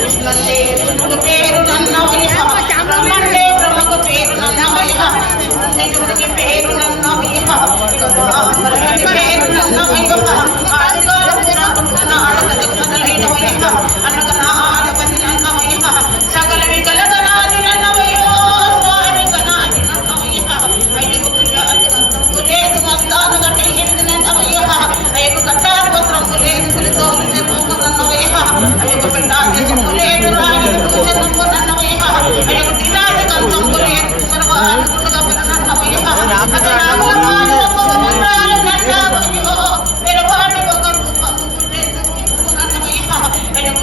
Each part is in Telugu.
కృష్ణండే కృష్ణుడు పేరు నన్నవయ్య బ్రహ్మండే బ్రహ్మకు పేరు నన్నవయ్య శివుడికి పేరు నన్నవయ్య పేరు నన్నవయ్య ఆడగలైనవయ్య అన్నగనాడపతి నన్నవయ్య సకల వికలగనాది నన్నవయ్యో స్వామి గణాది నన్నవయ్య లేదు మస్తాను గట్టి హింది నన్నవయ్య అయ్యకు కట్టారు వస్త్రంకు లేదు పులితో నన్నవయ్య అయ్యకు పెట్టాల్సి సొమ్ము లేదు రాజు నన్నవయ్య అయ్యకు తినాలి కంచంకు లేదు సర్వానుకుండగా నన్నవయ్య నన్నవయ్యో మెరపాటి ఒక రూపము నన్నవయ్య అయ్యకు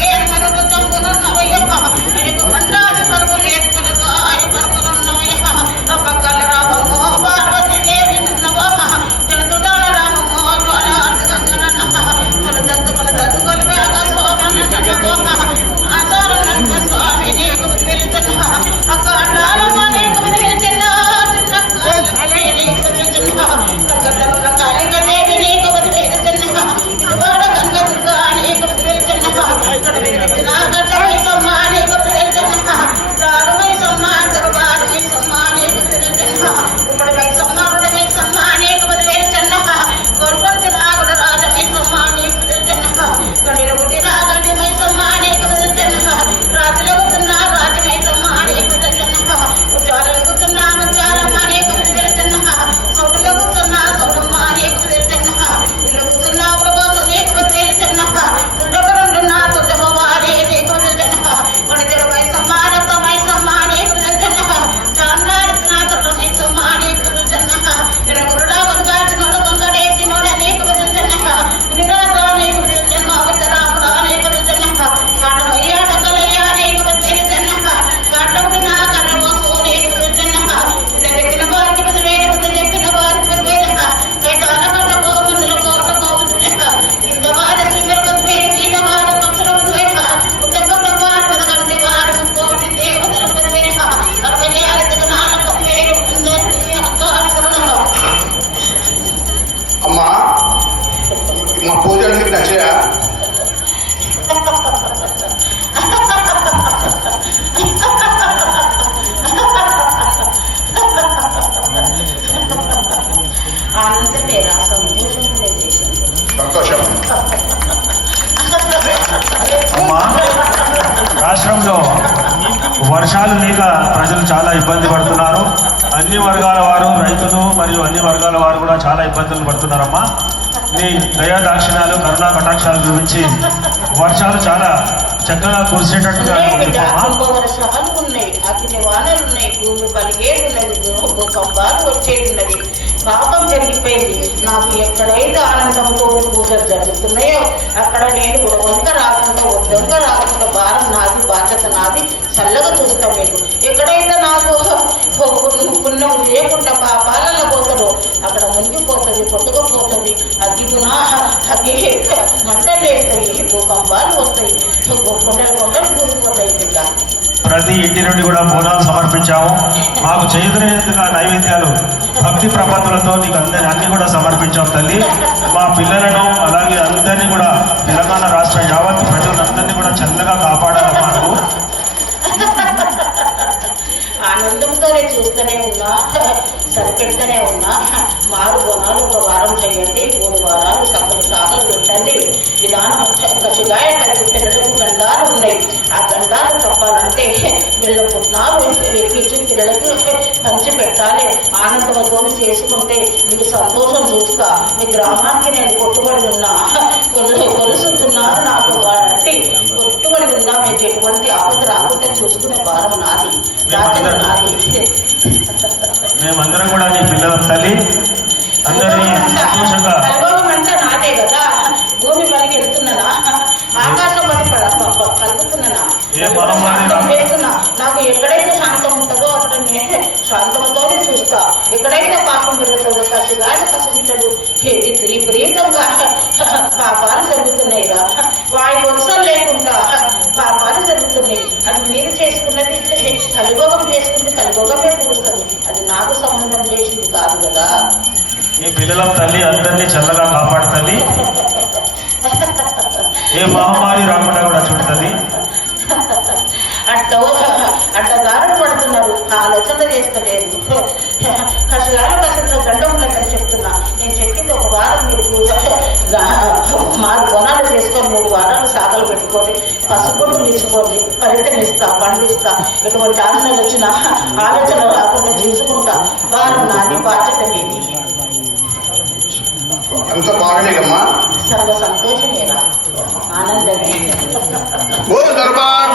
లేదు మరొక నన్నవయ్య అయ్యకు పండాది పరువు లేదు కలగాయ పరువు నన్నవయ్య పక్కల రామో పార్వతి దేవి నన్నవా జలతుడాల రామో మా పూజలు మీకు నచ్చాయా? సంతోషం. అమ్మా, రాష్ట్రంలో వర్షాలు లేక ప్రజలు చాలా ఇబ్బంది పడుతున్నారు. అన్ని వర్గాల వారు, రైతులు మరియు అన్ని వర్గాల వారు కూడా చాలా ఇబ్బందులు పడుతున్నారమ్మా. నీ దయా దాక్షిణాలు, కరుణా కటాక్షాలు చూపించి వర్షాలు చాలా చక్కగా కురిసేటట్టుగా వర్షాలు ఉన్నాయి, అగ్ని వానలు ఉన్నాయి, భూమి బలిగేడున్నది, భూకంపాలు వచ్చేటున్నది, పాపం జరిగిపోయింది. నాకు ఎక్కడైతే ఆనందంతో పూజలు జరుగుతున్నాయో అక్కడ నేను వంక రాకుండా వద్దంగా రాకుండా భారం నాది, బాధ్యత నాది, చల్లగా చూస్తాను. మీకు ఎక్కడైతే నాకు పుణ్యం చేయకుండా పాపాలలో పోతారో అక్కడ మునిగిపోతుంది, కొట్టుకుపోతుంది, అగ్గిగునా అగ్గి మంటలేస్తాయి, భూకంపాలు వస్తాయి, కొండలు కొండలు కూలిపోతాయి. బిడ్డ ప్రతి ఇంటి నుండి కూడా బోనాలు సమర్పించాము. మాకు చేదురేందుగా నైవేద్యాలు భక్తి ప్రపత్తులతో నీకు అన్ని కూడా సమర్పించాం తల్లి. మా పిల్లలను అలాగే అందరినీ కూడా తెలంగాణ రాష్ట్ర యావత్ ప్రజలందరినీ కూడా చల్లగా కాపాడాలమ్మా. నువ్వు ఆనందంతోనే చూస్తూనే ఉన్నా, సరిపెడుతూనే ఉన్నా. మారు బోనాలు ఒక వారం చేయండి, 3 వారాలు సక్కలు సాగలు పెట్టండి. విధానం కసిగాయ కలిసి పిల్లలకు గండాలు ఉన్నాయి. ఆ గండాలు తప్పాలంటే పిల్లల పుట్టినాలు ఎక్కించి పిల్లలకి పంచి పెట్టాలి. ఆనందంతో చేసుకుంటే మీకు సంతోషం చూస్తా. మీ గ్రామానికి నేను కొట్టుబడి ఉన్నా, కొలుసుతున్నారు నాకు అంటే కొట్టుబడి ఉన్నా. మీకు ఎటువంటి ఆపద రాకుండా చూసుకునే భారం నాది, బాధ్యత నాది. మేమందరం కూడా నీ పిల్లల తల్లి, అందరినీ సంతోషంగా అంటే నాదే కదా. భూమి పలికి వెళ్తున్నదా, ఆకాశం పడి కలుగుతున్నా, నాకు ఎక్కడైతే శాంతం ఉంటుందో అక్కడ నేను శాంతంతోనే చూస్తా. ఎక్కడైతే పాపం పెరుగుతుందో కసిగాలి కసిగిట్టదు విపరీతంగా పాపాలు జరుగుతున్నాయిరా. వారి వరుసలు లేకుండా పాపాలు జరుగుతున్నాయి. అది మీరు చేసుకున్నది కలిభోగం చేసుకుంటే కలిభోగమే కురుస్తుంది. అది నాకు సంబంధం చేసింది కాదు కదా. నీ పిల్లల తల్లి అందరినీ చల్లగా కాపాడు తల్లి. ఏ మహమ్మారి రాకుండా కూడా చూడు తల్లి. అట్ట దారులు పడుతున్నారు, ఆలోచన చేస్తలేదు. కసగాలు కసంత గండం లేదని చెప్తున్నా. నేను చెప్పింది ఒక వారం మీరు మా గుణాలు చేసుకొని 3 వారాలు సాగలు పెట్టుకొని పసుపుండు తీసుకోండి, ఫలితం ఇస్తా, పండిస్తా. ఎటువంటి ఆలోచనలు వచ్చినా ఆలోచన రాకుండా తీసుకుంటా. వారం నాది, బాధ్యత మీది. అంత బాగానేగమ్మా. సర్వ సంతోషమేనా, ఆనందమే. ఓ దర్బార్